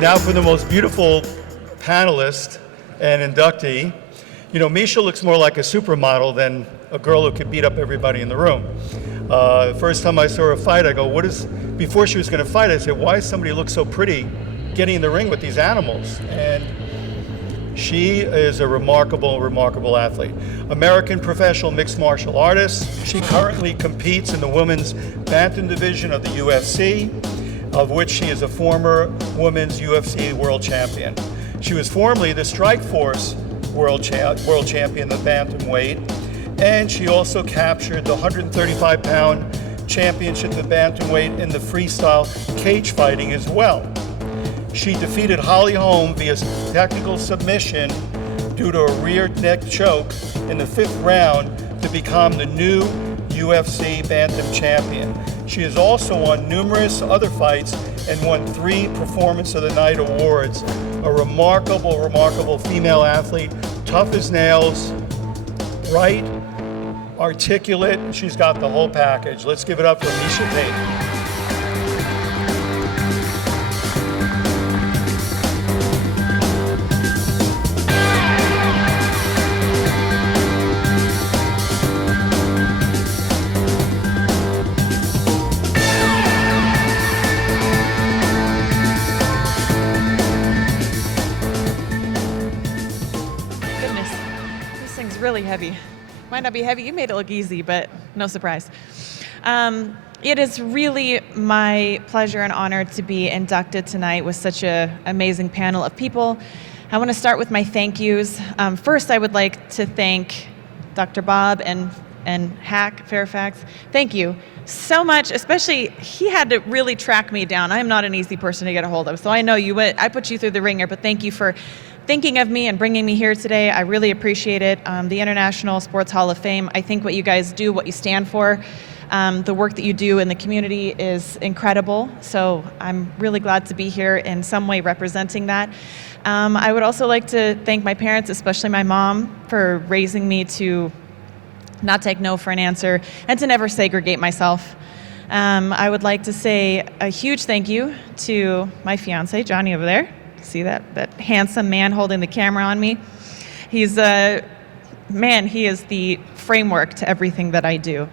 Now for the most beautiful panelist and inductee. You know, Miesha looks more like a supermodel than a girl who could beat up everybody in the room. First time I saw her fight, I go, before she was going to fight, I said, why does somebody look so pretty getting in the ring with these animals? And she is a remarkable, remarkable athlete. American professional mixed martial artist. She currently competes in the women's bantam division of the UFC, of which she is a former women's UFC world champion. She was formerly the Strikeforce world champion, the bantamweight, and she also captured the 135-pound championship of bantamweight in the freestyle cage fighting as well. She defeated Holly Holm via technical submission due to a rear neck choke in the 5th round to become the new UFC bantam champion. She has also won numerous other fights and won 3 Performance of the Night awards. A remarkable, remarkable female athlete, tough as nails, bright, articulate. She's got the whole package. Let's give it up for Miesha Tate. Really heavy. Might not be heavy. You made it look easy, but no surprise. It is really my pleasure and honor to be inducted tonight with such an amazing panel of people. I want to start with my thank yous. First, I would like to thank Dr. Bob and Hack Fairfax. Thank you so much. Especially, he had to really track me down. I am not an easy person to get a hold of, so I know you would. I put you through the ringer, but thank you for thinking of me and bringing me here today. I really appreciate it. The International Sports Hall of Fame, I think what you guys do, what you stand for, the work that you do in the community is incredible. So I'm really glad to be here in some way representing that. I would also like to thank my parents, especially my mom, for raising me to not take no for an answer and to never segregate myself. I would like to say a huge thank you to my fiance, Johnny, over there. See that handsome man holding the camera on me? He's he is the framework to everything that I do.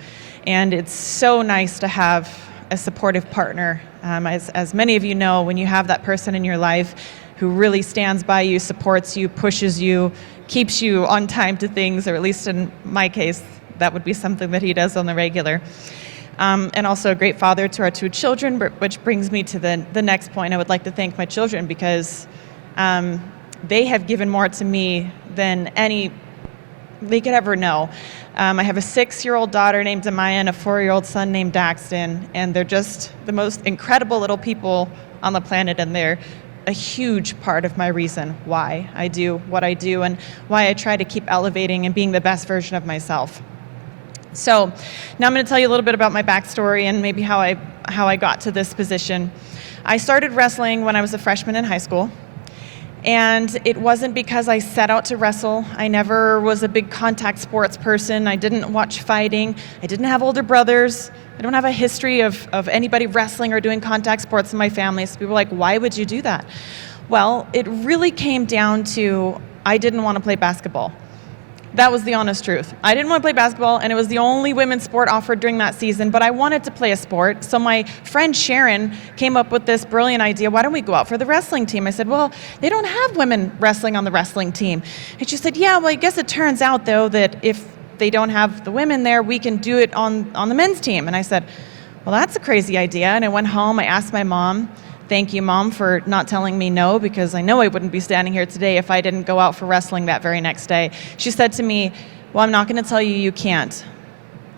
And it's so nice to have a supportive partner. As many of you know, when you have that person in your life who really stands by you, supports you, pushes you, keeps you on time to things, or at least in my case, that would be something that he does on the regular. And also a great father to our 2 children, which brings me to the next point. I would like to thank my children because they have given more to me than they could ever know. I have a 6-year-old daughter named Amaya and a 4-year-old son named Daxton, and they're just the most incredible little people on the planet, and they're a huge part of my reason why I do what I do and why I try to keep elevating and being the best version of myself. So now I'm going to tell you a little bit about my backstory and maybe how I got to this position. I started wrestling when I was a freshman in high school, and it wasn't because I set out to wrestle. I never was a big contact sports person. I didn't watch fighting. I didn't have older brothers. I don't have a history of anybody wrestling or doing contact sports in my family. So people were like, why would you do that? Well, it really came down to I didn't want to play basketball. That was the honest truth. I didn't want to play basketball, and it was the only women's sport offered during that season, but I wanted to play a sport. So my friend Sharon came up with this brilliant idea, why don't we go out for the wrestling team? I said, well, they don't have women wrestling on the wrestling team. And she said, yeah, well, I guess it turns out, though, that if they don't have the women there, we can do it on the men's team. And I said, well, that's a crazy idea. And I went home, I asked my mom. Thank you, Mom, for not telling me no, because I know I wouldn't be standing here today if I didn't go out for wrestling that very next day. She said to me, well, I'm not going to tell you you can't.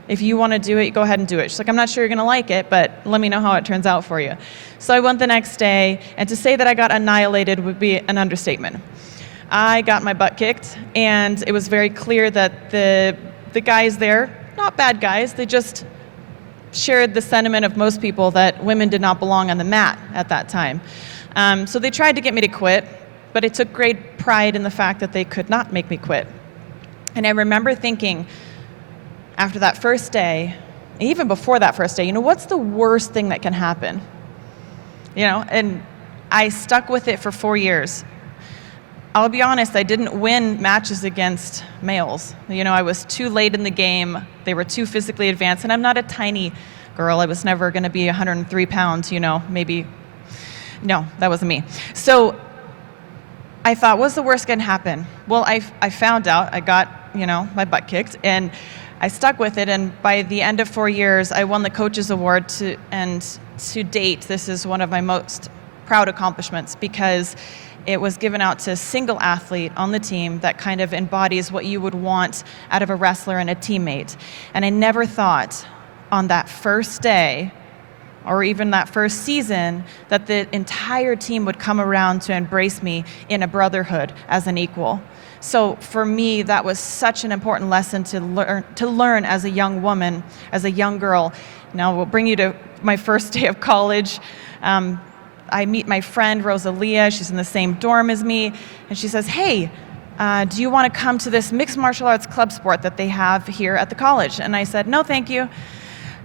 If you want to do it, go ahead and do it. She's like, I'm not sure you're going to like it, but let me know how it turns out for you. So I went the next day, and to say that I got annihilated would be an understatement. I got my butt kicked, and it was very clear that the guys there, not bad guys, they just shared the sentiment of most people that women did not belong on the mat at that time. So they tried to get me to quit, but I took great pride in the fact that they could not make me quit. And I remember thinking, after that first day, even before that first day, what's the worst thing that can happen? And I stuck with it for 4 years. I'll be honest, I didn't win matches against males. I was too late in the game. They were too physically advanced, and I'm not a tiny girl. I was never going to be 103 pounds, maybe. No, that wasn't me. So I thought, what's the worst going to happen? Well, I found out. I got, my butt kicked, and I stuck with it, and by the end of 4 years, I won the Coaches Award, and to date, this is one of my most proud accomplishments, because it was given out to a single athlete on the team that kind of embodies what you would want out of a wrestler and a teammate. And I never thought on that first day, or even that first season, that the entire team would come around to embrace me in a brotherhood as an equal. So for me, that was such an important lesson to learn as a young woman, as a young girl. Now we'll bring you to my first day of college. I meet my friend Rosalia. She's in the same dorm as me, and she says, "Hey, do you want to come to this mixed martial arts club sport that they have here at the college?" And I said, "No, thank you."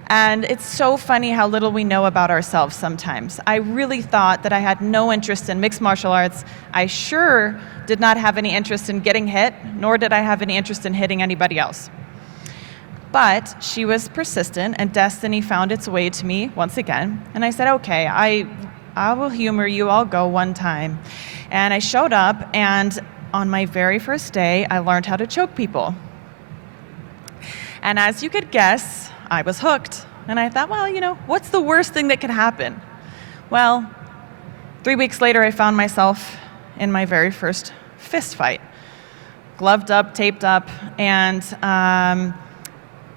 And it's so funny how little we know about ourselves sometimes. I really thought that I had no interest in mixed martial arts. I sure did not have any interest in getting hit, nor did I have any interest in hitting anybody else. But she was persistent, and destiny found its way to me once again. And I said, okay, I will humor you, I'll go one time. And I showed up, and on my very first day, I learned how to choke people. And as you could guess, I was hooked. And I thought, well, what's the worst thing that could happen? Well, 3 weeks later, I found myself in my very first fist fight. Gloved up, taped up, and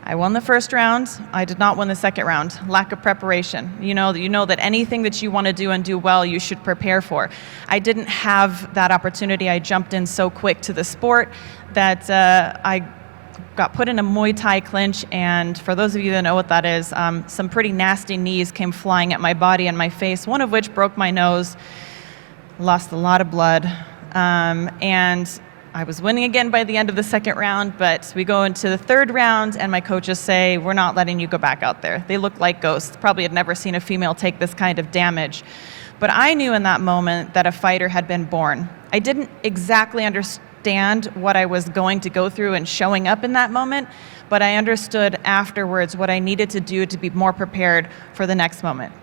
I won the first round. I did not win the second round. Lack of preparation. You know that anything that you want to do and do well, you should prepare for. I didn't have that opportunity. I jumped in so quick to the sport that I got put in a Muay Thai clinch, and for those of you that know what that is, some pretty nasty knees came flying at my body and my face, one of which broke my nose, lost a lot of blood, and I was winning again by the end of the second round, but we go into the third round, and my coaches say, we're not letting you go back out there. They look like ghosts. Probably had never seen a female take this kind of damage. But I knew in that moment that a fighter had been born. I didn't exactly understand what I was going to go through and showing up in that moment, but I understood afterwards what I needed to do to be more prepared for the next moment.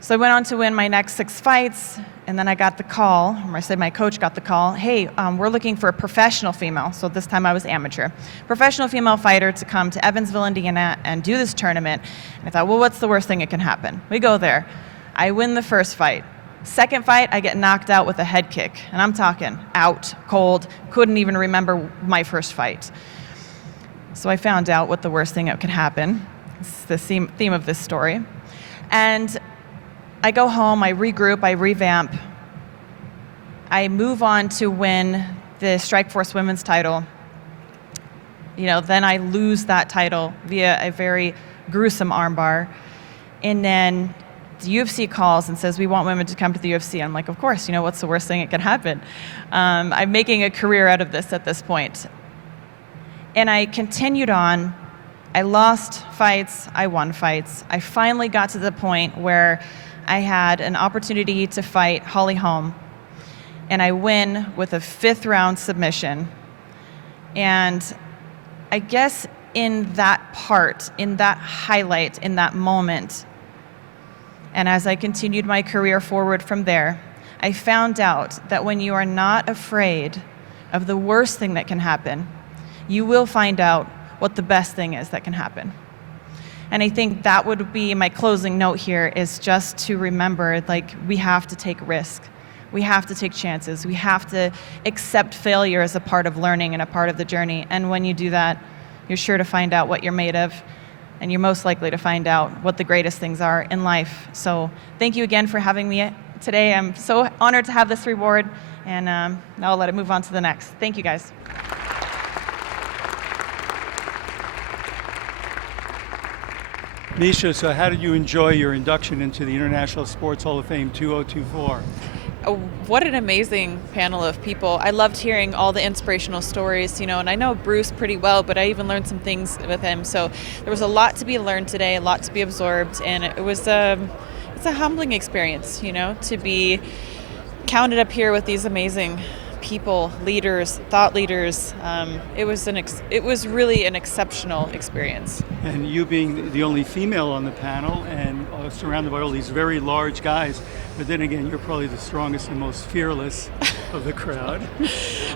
So I went on to win my next 6 fights, and then I got the call, or I said my coach got the call, hey, we're looking for a professional female, so this time I was amateur, professional female fighter to come to Evansville, Indiana and do this tournament. And I thought, well, what's the worst thing that can happen? We go there. I win the first fight. Second fight, I get knocked out with a head kick, and I'm talking out, cold, couldn't even remember my first fight. So I found out what the worst thing that could happen. It's the theme of this story. And I go home, I regroup, I revamp. I move on to win the Strikeforce Women's title. Then I lose that title via a very gruesome armbar. And then the UFC calls and says, we want women to come to the UFC. I'm like, of course, what's the worst thing that could happen? I'm making a career out of this at this point. And I continued on. I lost fights, I won fights. I finally got to the point where I had an opportunity to fight Holly Holm, and I win with a 5th round submission. And I guess in that part, in that highlight, in that moment, and as I continued my career forward from there, I found out that when you are not afraid of the worst thing that can happen, you will find out what the best thing is that can happen. And I think that would be my closing note here, is just to remember, we have to take risk. We have to take chances. We have to accept failure as a part of learning and a part of the journey. And when you do that, you're sure to find out what you're made of, and you're most likely to find out what the greatest things are in life. So thank you again for having me today. I'm so honored to have this reward, and now I'll let it move on to the next. Thank you, guys. Miesha, so how did you enjoy your induction into the International Sports Hall of Fame 2024? Oh, what an amazing panel of people. I loved hearing all the inspirational stories, and I know Bruce pretty well, but I even learned some things with him. So there was a lot to be learned today, a lot to be absorbed, and it was it's a humbling experience, you know, to be counted up here with these amazing people, leaders, thought leaders. It was really an exceptional experience. And you being the only female on the panel and surrounded by all these very large guys, but then again, you're probably the strongest and most fearless of the crowd.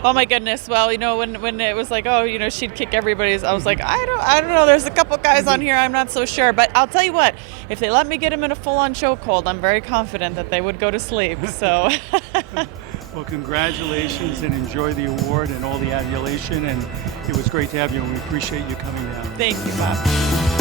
Oh my goodness! Well, you know, when it was like, oh, you know, she'd kick everybody's, I was like, I don't know. There's a couple guys on here, I'm not so sure. But I'll tell you what, if they let me get them in a full-on chokehold, I'm very confident that they would go to sleep. So. Well, congratulations and enjoy the award and all the adulation. And it was great to have you, and we appreciate you coming down. Thank you, Bob.